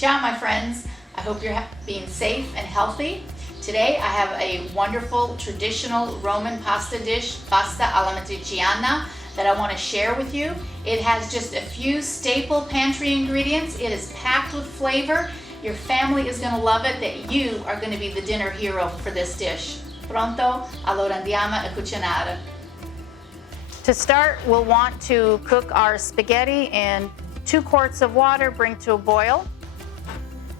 Ciao, my friends. I hope you're being safe and healthy. Today I have a wonderful traditional Roman pasta dish, pasta alla Amatriciana, that I want to share with you. It has just a few staple pantry ingredients. It is packed with flavor. Your family is going to love it, that you are going to be the dinner hero for this dish. Pronto? Allora andiamo a cucinare. To start, we'll want to cook our spaghetti in 2 quarts of water, bring to a boil.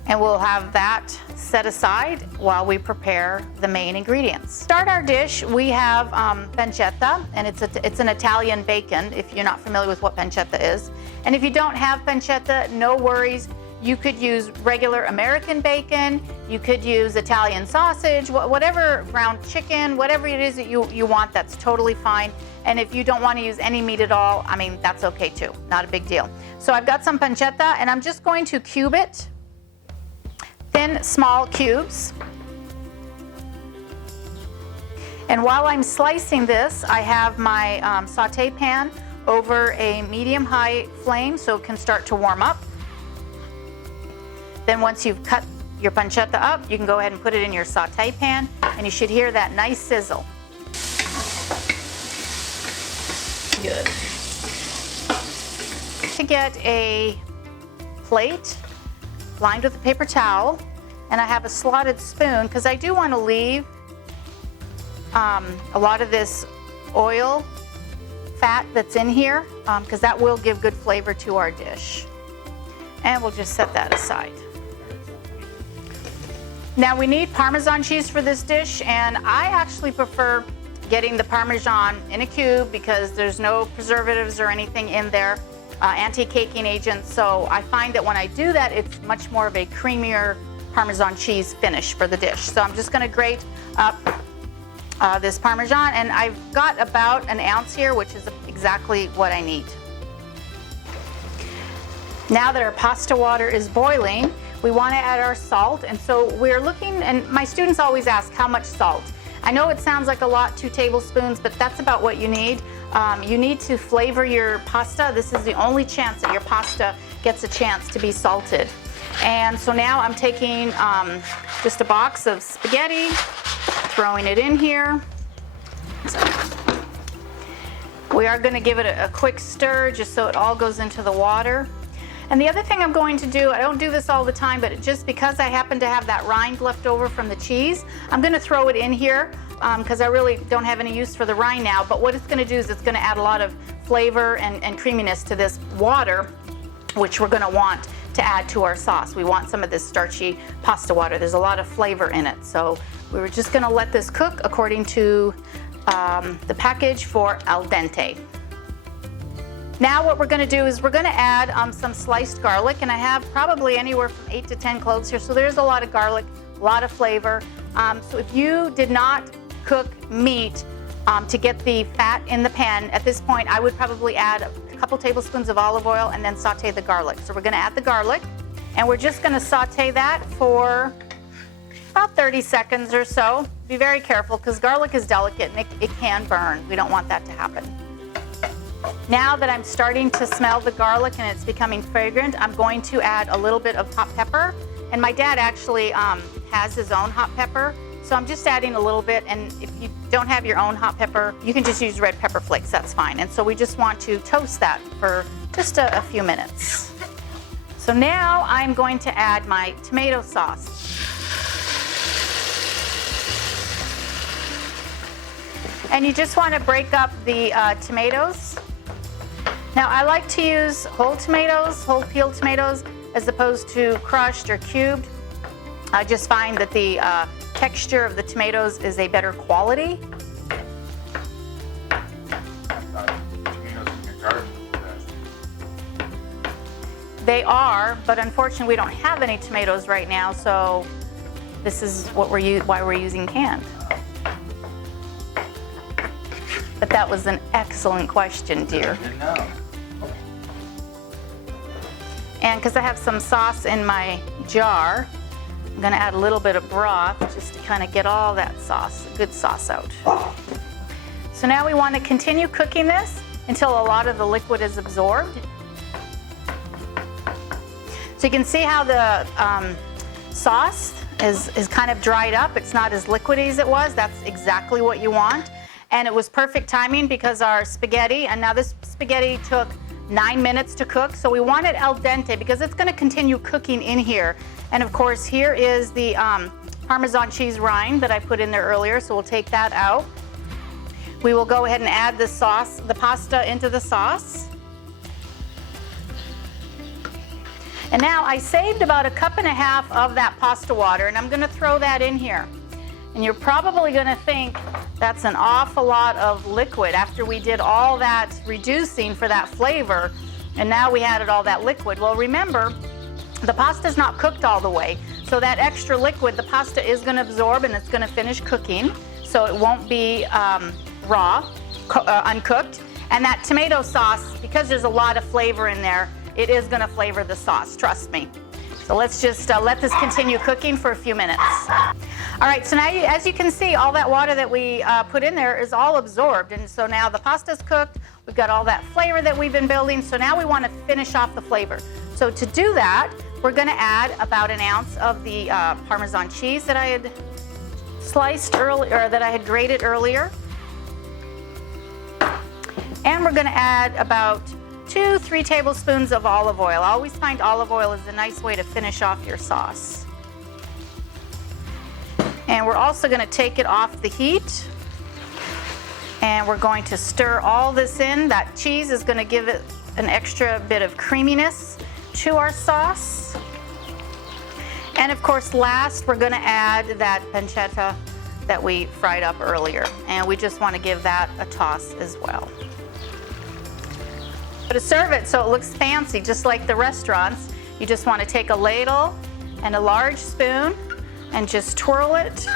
And we'll have that set aside while we prepare the main ingredients. To start our dish, we have pancetta, and it's an Italian bacon, if you're not familiar with what pancetta is. And if you don't have pancetta, no worries. You could use regular American bacon, you could use Italian sausage, whatever, ground chicken, whatever it is that you want, that's totally fine. And if you don't want to use any meat at all, I mean, that's okay too, not a big deal. So I've got some pancetta, and I'm just going to cube it. Thin, small cubes. And while I'm slicing this, I have my sauté pan over a medium-high flame so it can start to warm up. Then once you've cut your pancetta up, you can go ahead and put it in your sauté pan, and you should hear that nice sizzle. Good. To get a plate lined with a paper towel, and I have a slotted spoon because I do want to leave a lot of this oil fat that's in here because that will give good flavor to our dish. And we'll just set that aside. Now we need Parmesan cheese for this dish, and I actually prefer getting the Parmesan in a cube because there's no preservatives or anything in there. Anti-caking agents, so I find that when I do that, it's much more of a creamier Parmesan cheese finish for the dish. So I'm just going to grate up this Parmesan, and I've got about 1 ounce here, which is exactly what I need. Now that our pasta water is boiling, we want to add our salt, and so we're looking, and my students always ask how much salt. I know it sounds like a lot, 2 tablespoons, but that's about what you need. You need to flavor your pasta. This is the only chance that your pasta gets a chance to be salted. And so now I'm taking just a box of spaghetti, throwing it in here. So we are going to give it a quick stir just so it all goes into the water. And the other thing I'm going to do, I don't do this all the time, but just because I happen to have that rind left over from the cheese, I'm going to throw it in here because I really don't have any use for the rind now. But what it's going to do is it's going to add a lot of flavor and creaminess to this water, which we're going to want to add to our sauce. We want some of this starchy pasta water. There's a lot of flavor in it. So we were just going to let this cook according to the package for al dente. Now what we're going to do is we're going to add some sliced garlic, and I have probably anywhere from 8 to 10 cloves here, so there's a lot of garlic, a lot of flavor. So if you did not cook meat to get the fat in the pan, at this point I would probably add a couple tablespoons of olive oil and then saute the garlic. So we're going to add the garlic, and we're just going to saute that for about 30 seconds or so. Be very careful because garlic is delicate and it can burn. We don't want that to happen. Now that I'm starting to smell the garlic and it's becoming fragrant, I'm going to add a little bit of hot pepper. And my dad actually has his own hot pepper, so I'm just adding a little bit. And if you don't have your own hot pepper, you can just use red pepper flakes, that's fine. And so we just want to toast that for just a few minutes. So now I'm going to add my tomato sauce. And you just want to break up the tomatoes. Now I like to use whole tomatoes, whole peeled tomatoes, as opposed to crushed or cubed. I just find that the texture of the tomatoes is a better quality. Tomatoes in your garden. They are, but unfortunately we don't have any tomatoes right now, so this is what why we're using canned. But that was an excellent question, dear. And because I have some sauce in my jar, I'm going to add a little bit of broth just to kind of get all that sauce, good sauce out. So now we want to continue cooking this until a lot of the liquid is absorbed. So you can see how the sauce is kind of dried up. It's not as liquidy as it was. That's exactly what you want. And it was perfect timing because our spaghetti, and now this spaghetti took 9 minutes to cook, so we want it al dente because it's going to continue cooking in here. And of course, here is the Parmesan cheese rind that I put in there earlier, so we'll take that out. We will go ahead and add the sauce, the pasta into the sauce. And now I saved about 1.5 cups of that pasta water, and I'm going to throw that in here. And you're probably going to think that's an awful lot of liquid after we did all that reducing for that flavor, and now we added all that liquid. Well, remember, the pasta's not cooked all the way, so that extra liquid, the pasta is going to absorb and it's going to finish cooking, so it won't be raw, uncooked. And that tomato sauce, because there's a lot of flavor in there, it is going to flavor the sauce, trust me. So let's just let this continue cooking for a few minutes. All right, so now as you can see, all that water that we put in there is all absorbed. And so now the pasta's cooked, we've got all that flavor that we've been building, so now we want to finish off the flavor. So to do that, we're going to add about 1 ounce of the Parmesan cheese that I had sliced earlier, or that I had grated earlier. And we're going to add about 2-3 tablespoons of olive oil. I always find olive oil is a nice way to finish off your sauce. And we're also going to take it off the heat. And we're going to stir all this in. That cheese is going to give it an extra bit of creaminess to our sauce. And of course, last, we're going to add that pancetta that we fried up earlier. And we just want to give that a toss as well. To serve it so it looks fancy, just like the restaurants, you just want to take a ladle and a large spoon and just twirl it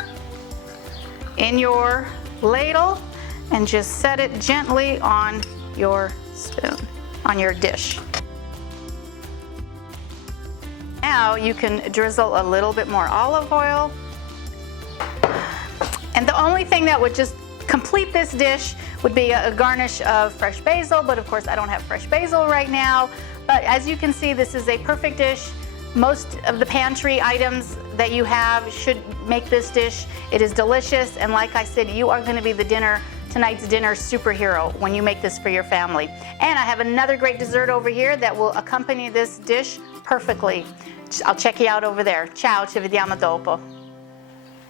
in your ladle and just set it gently on your spoon, on your dish. Now you can drizzle a little bit more olive oil. And the only thing that would just complete this dish would be a garnish of fresh basil, but of course I don't have fresh basil right now. But as you can see, this is a perfect dish. Most of the pantry items that you have should make this dish. It is delicious, and like I said, you are going to be the tonight's dinner superhero when you make this for your family. And I have another great dessert over here that will accompany this dish perfectly. I'll check you out over there. Ciao, ci vediamo dopo.